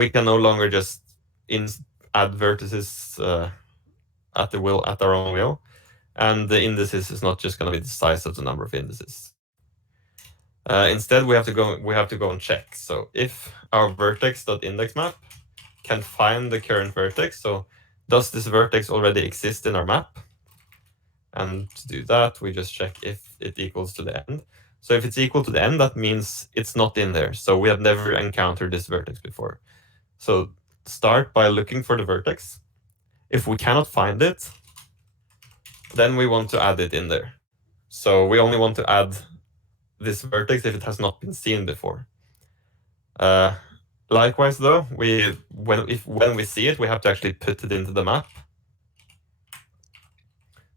we can no longer just add vertices at our own will, and the indices is not just going to be the size of the number of indices. Instead, we have to go and check. So if our vertex.indexMap can find the current vertex, so does this vertex already exist in our map? And to do that, we just check if it equals to the end. So if it's equal to the end, that means it's not in there. So we have never encountered this vertex before. So start by looking for the vertex. If we cannot find it, then we want to add it in there. So we only want to add this vertex if it has not been seen before. Likewise, though, when we see it, we have to actually put it into the map.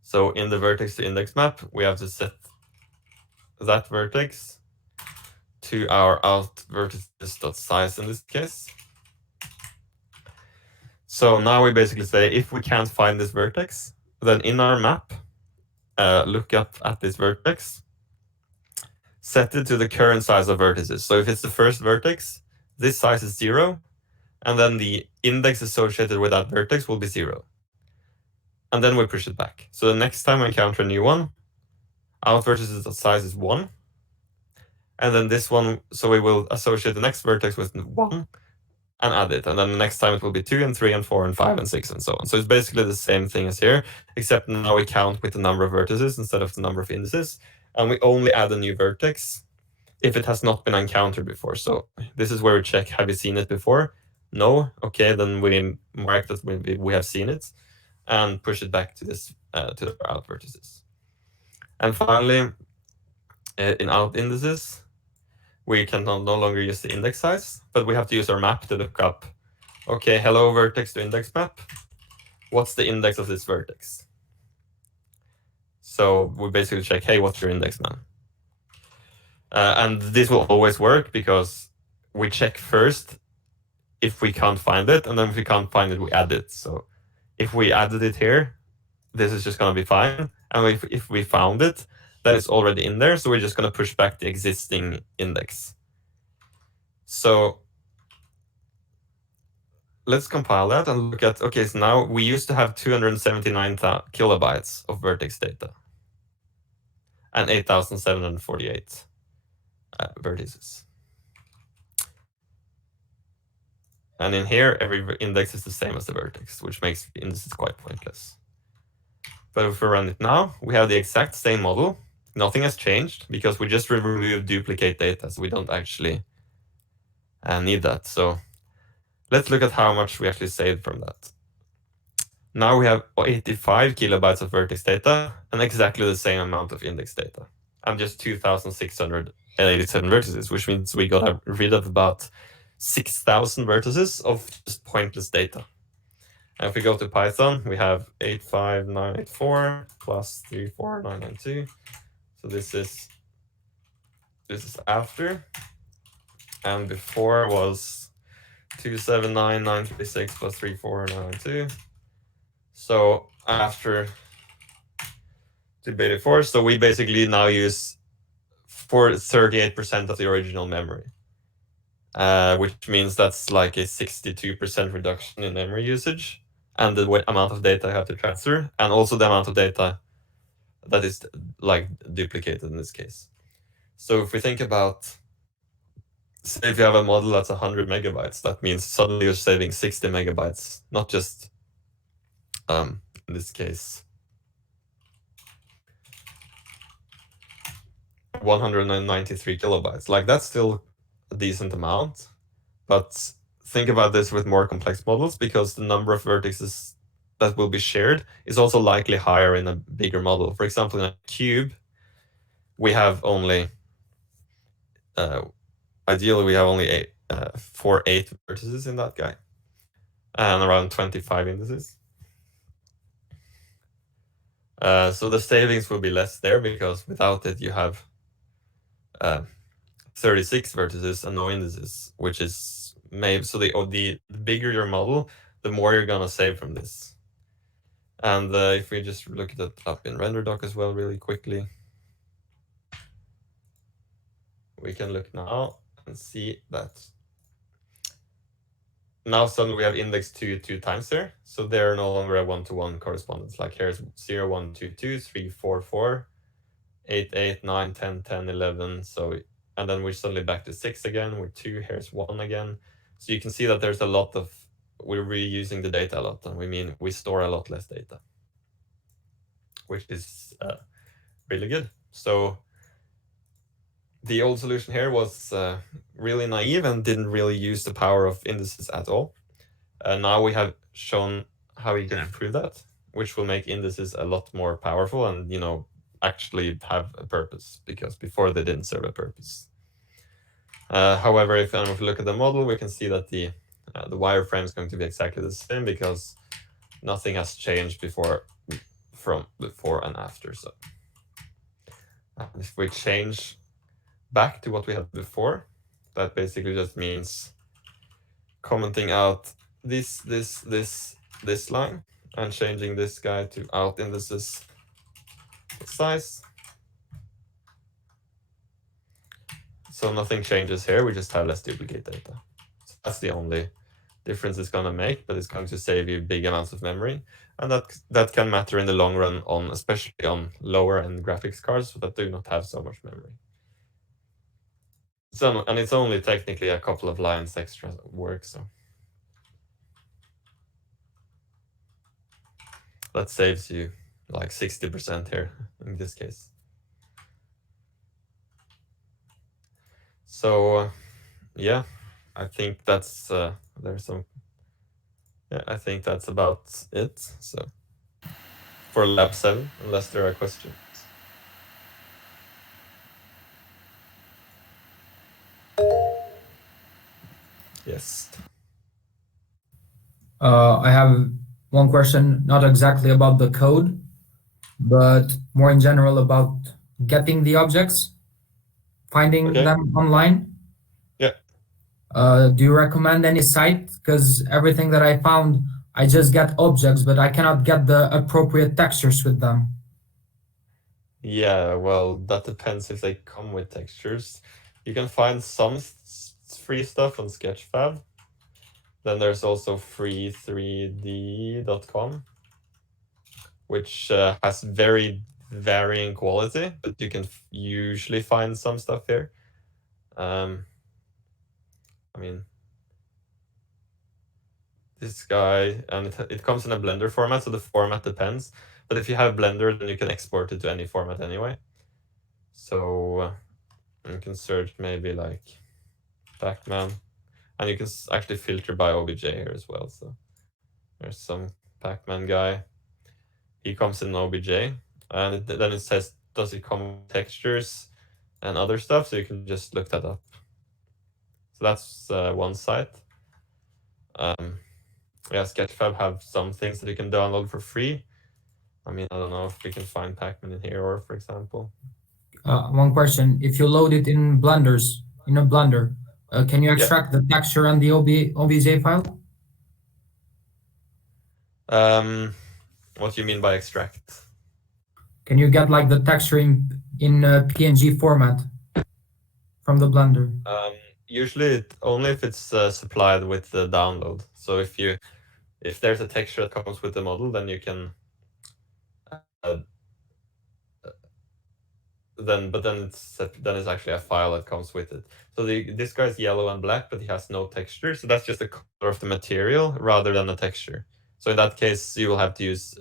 So in the vertex to index map, we have to set that vertex to our out vertices.size in this case. So now we basically say if we can't find this vertex, then in our map, look up at this vertex, set it to the current size of vertices. So if it's the first vertex, this size is 0, and then the index associated with that vertex will be 0. And then we push it back. So the next time we encounter a new one, out vertices.size is 1. And then this one, so we will associate the next vertex with 1 and add it. And then the next time it will be 2 and 3 and 4 and 5 and 6 and so on. So it's basically the same thing as here, except now we count with the number of vertices instead of the number of indices. And we only add a new vertex if it has not been encountered before. So this is where we check, have you seen it before? No. Okay, then we mark that we have seen it and push it back to this to the out vertices. And finally, in out indices, we can no longer use the index size, but we have to use our map to look up, okay, hello vertex to index map. What's the index of this vertex? So we basically check, hey, what's your index, man? And this will always work because we check first if we can't find it, and then if we can't find it, we add it. So if we added it here, this is just going to be fine. And if we found it, then it's already in there. So we're just going to push back the existing index. So let's compile that and look at, okay, so now we used to have 279 kilobytes of vertex data and 8,748 vertices. And in here, every index is the same as the vertex, which makes the indices quite pointless. But if we run it now, we have the exact same model. Nothing has changed because we just removed duplicate data, so we don't actually need that. So let's look at how much we actually saved from that. Now we have 85 kilobytes of vertex data and exactly the same amount of index data, and just 2,687 vertices, which means we got rid of about 6,000 vertices of just pointless data. And if we go to Python, we have 85984 plus 34992. So this is after, and before was 279,936 plus 34992. So after the beta 4, so we basically now use for 38% of the original memory, which means that's like a 62% reduction in memory usage and the amount of data you have to transfer, and also the amount of data that is like duplicated in this case. So if we think about, say if you have a model that's 100 megabytes, that means suddenly you're saving 60 megabytes, not just in this case 193 kilobytes. Like that's still a decent amount, but think about this with more complex models because the number of vertices that will be shared is also likely higher in a bigger model. For example, in a cube, we have only ideally we have only 8 vertices in that guy and around 25 indices. So the savings will be less there because without it you have 36 vertices and no indices, which is maybe, so the bigger your model, the more you're gonna save from this. And if we just look at it up in RenderDoc as well really quickly, we can look now and see that now suddenly we have index 2 times there, so they're no longer a one-to-one correspondence. Like here's 0, 1, 2, 2, 3, 4, 4, 8, 8, 9, 10, 10, 11. So, and then we're suddenly back to 6 again. We're 2. Here's 1 again. So you can see that there's a lot of, we're reusing the data a lot, and we store a lot less data, which is really good. So the old solution here was really naive and didn't really use the power of indices at all. Now we have shown how we can improve that, which will make indices a lot more powerful and, you know, actually have a purpose, because before they didn't serve a purpose. However, if we look at the model, we can see that the wireframe is going to be exactly the same, because nothing has changed from before and after. So if we change back to what we had before, that basically just means commenting out this line and changing this guy to out indices size. So nothing changes here, we just have less duplicate data. So that's the only difference it's going to make, but it's going to save you big amounts of memory. And that can matter in the long run, on especially on lower end graphics cards that do not have so much memory. So, and it's only technically a couple of lines extra work, so that saves you like 60% here in this case. So yeah, I think that's there's some. Yeah, I think that's about it. So for lab 7, unless there are questions. Yes. I have one question, not exactly about the code, but more in general about getting the objects, finding them online. Yeah. Do you recommend any site? Because everything that I found, I just get objects, but I cannot get the appropriate textures with them. Yeah, well, that depends if they come with textures. You can find some free stuff on Sketchfab. Then there's also free3d.com, which has very varying quality, but you can usually find some stuff here. I mean, this guy, and it comes in a Blender format, so the format depends. But if you have Blender, then you can export it to any format anyway. So you can search maybe like Pac-Man, and you can actually filter by OBJ here as well. So there's some Pac-Man guy. He comes in OBJ, and then it says, does it come with textures and other stuff? So you can just look that up. So that's one site. Yeah, Sketchfab have some things that you can download for free. I mean, I don't know if we can find Pac-Man in here, or for example. One question: if you load it in in a Blender, can you extract the texture and the OBJ file? What do you mean by extract? Can you get like the texture in PNG format from the Blender? Usually only if it's supplied with the download. So if there's a texture that comes with the model, then you can then it's actually a file that comes with it. So this guy's yellow and black, but he has no texture. So that's just the color of the material rather than the texture. So in that case, you will have to use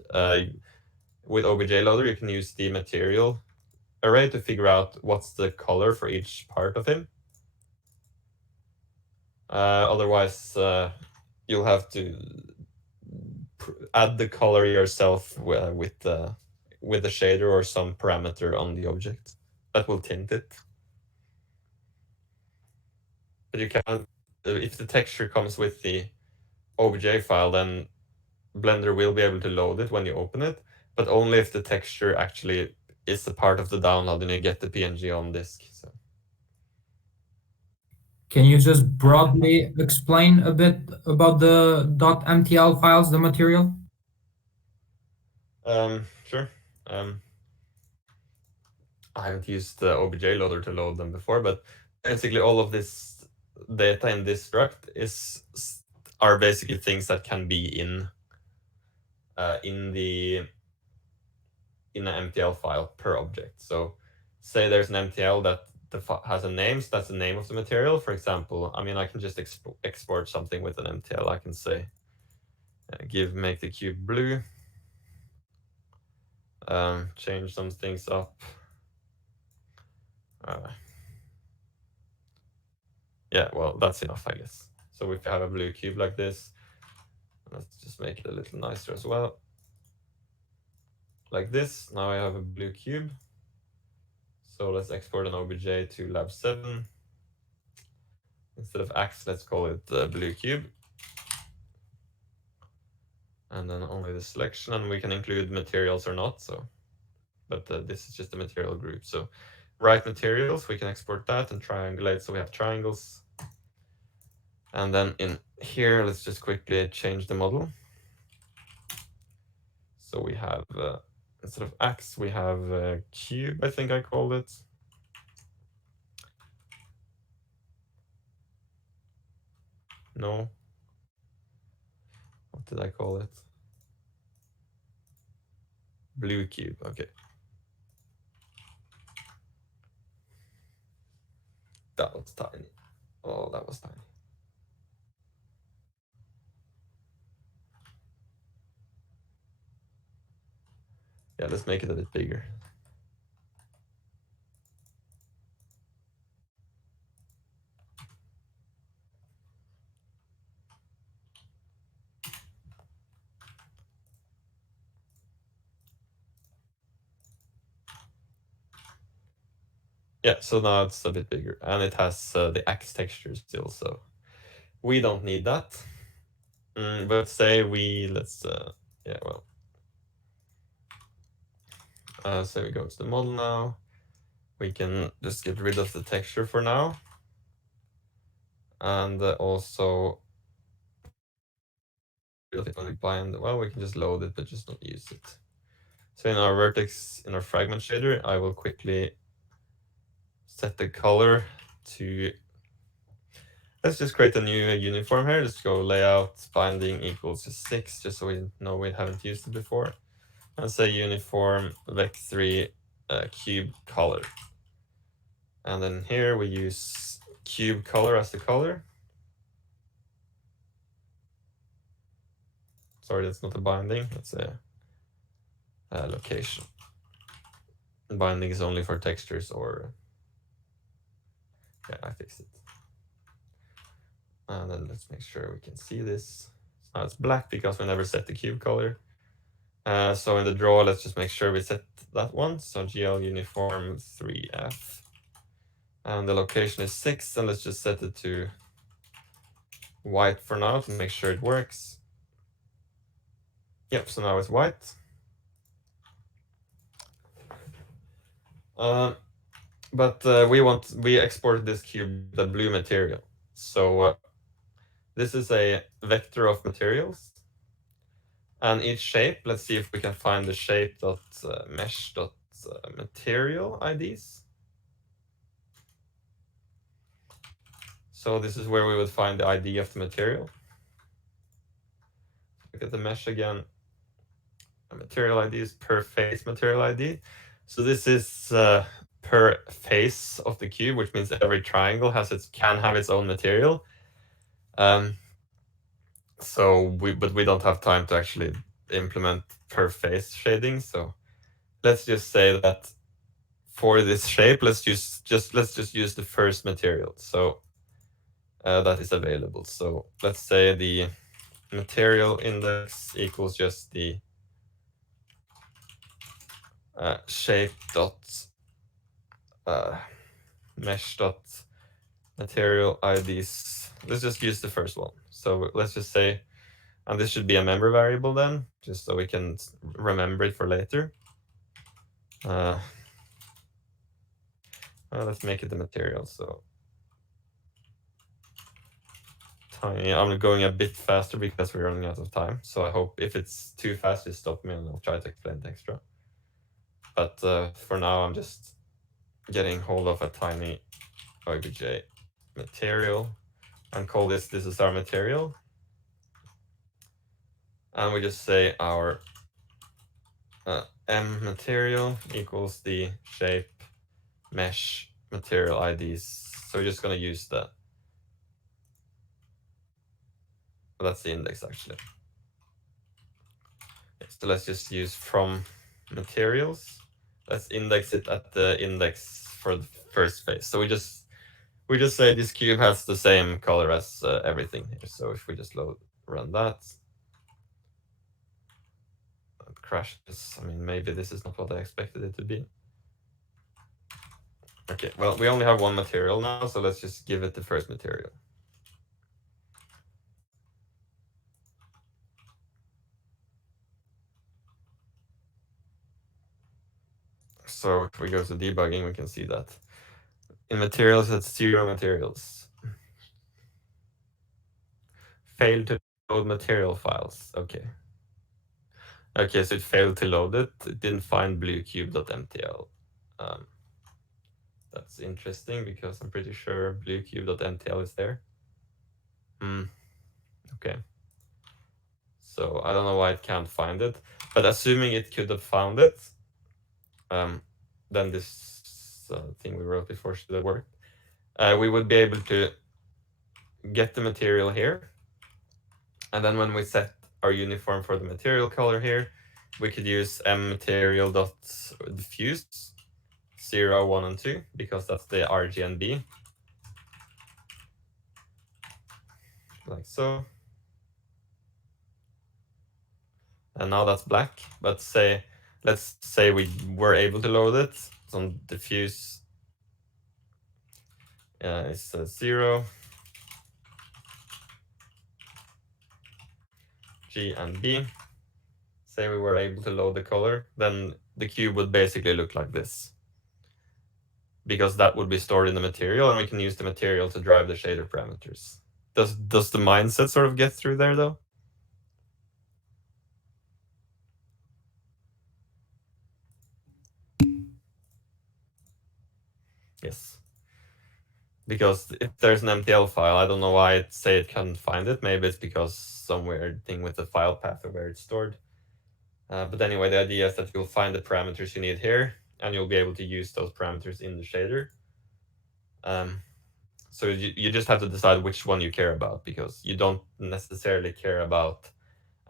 with OBJ Loader, you can use the material array to figure out what's the color for each part of him. Otherwise, you'll have to add the color yourself with the shader or some parameter on the object that will tint it. But you can't, if the texture comes with the OBJ file, then Blender will be able to load it when you open it, but only if the texture actually is a part of the download and you get the PNG on disk. So. Can you just broadly explain a bit about the .mtl files, the material? Sure. I haven't used the OBJ loader to load them before, but basically all of this data in this struct is are basically things that can be in an MTL file per object. So say there's an MTL that has a name, so that's the name of the material. For example, I mean, I can just export something with an MTL. I can say make the cube blue, change some things up. Yeah, well, that's enough, I guess. So if you have a blue cube like this, let's just make it a little nicer as well. Like this, now I have a blue cube. So let's export an OBJ to lab 7. Instead of X, let's call it blue cube. And then only the selection, and we can include materials or not. So, but this is just a material group. So write materials, we can export that and triangulate. So we have triangles. And then in here, let's just quickly change the model. So we have, instead of X, we have cube, I think I called it. No. What did I call it? Blue cube, okay. That was tiny. Oh, that was tiny. Yeah, let's make it a bit bigger. Yeah, so now it's a bit bigger, and it has the X texture still, so we don't need that. But say let's, yeah, well. So we go to the model now. We can just get rid of the texture for now. And also, when we bind, well, we can just load it, but just not use it. So in our vertex, in our fragment shader, I will quickly set the color to, let's just create a new uniform here. Let's go layout binding equals to 6, just so we know we haven't used it before. And say uniform vec3 cube color. And then here we use cube color as the color. Sorry, that's not a binding, that's a location. Binding is only for textures or, yeah, I fixed it. And then let's make sure we can see this. So now it's black because we never set the cube color. So in the draw, let's just make sure we set that one. So GL uniform 3F. And the location is 6, and let's just set it to white for now to make sure it works. Yep, so now it's white. But we exported this cube, the blue material. So this is a vector of materials. And each shape, let's see if we can find the shape.mesh.material IDs. So this is where we would find the ID of the material. Look at the mesh again. The material ID is per face material ID. So this is per face of the cube, which means every triangle can have its own material. But we don't have time to actually implement per face shading. So let's just say that for this shape, let's just use the first material. So that is available. So let's say the material index equals just the shape dot mesh dot material IDs. Let's just use the first one. So let's just say, and this should be a member variable then, just so we can remember it for later. Let's make it the material. So tiny. I'm going a bit faster because we're running out of time. So I hope if it's too fast, just stop me and I'll try to explain it extra. But for now, I'm just getting hold of a tiny OBJ material and call this is our material. And we just say our M material equals the shape mesh material IDs. So we're just going to use that. That's the index actually. So let's just use from materials. Let's index it at the index for the first phase. So we just say this cube has the same color as everything here. So if we just run that, it crashes. I mean, maybe this is not what I expected it to be. Okay, well, we only have one material now, so let's just give it the first material. So if we go to debugging, we can see that. In materials, it's 0 materials. Failed to load material files. Okay. Okay, so it failed to load it. It didn't find bluecube.mtl. That's interesting because I'm pretty sure bluecube.mtl is there. Okay. So I don't know why it can't find it, but assuming it could have found it, then this thing we wrote before should have worked. We would be able to get the material here. And then when we set our uniform for the material color here, we could use mMaterial.diffuse 0, 1, and 2, because that's the RGNB. Like so. And now that's black, but let's say we were able to load it. So diffuse is 0, G and B. Say we were able to load the color, then the cube would basically look like this, because that would be stored in the material, and we can use the material to drive the shader parameters. Does the mindset sort of get through there, though? Yes. Because if there's an MTL file, I don't know why it say it can't find it. Maybe it's because some weird thing with the file path or where it's stored. But anyway, the idea is that you'll find the parameters you need here, and you'll be able to use those parameters in the shader. So you just have to decide which one you care about, because you don't necessarily care about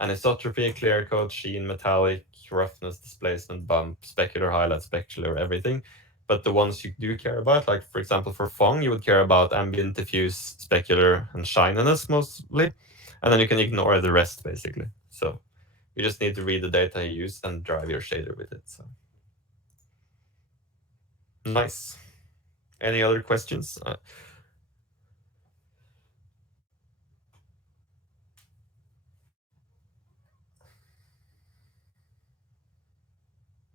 anisotropy, clear coat, sheen, metallic, roughness, displacement, bump, specular, highlight, specular, everything. But the ones you do care about, like for example for Phong, you would care about ambient, diffuse, specular, and shininess mostly. And then you can ignore the rest basically. So you just need to read the data you use and drive your shader with it. So nice. Any other questions?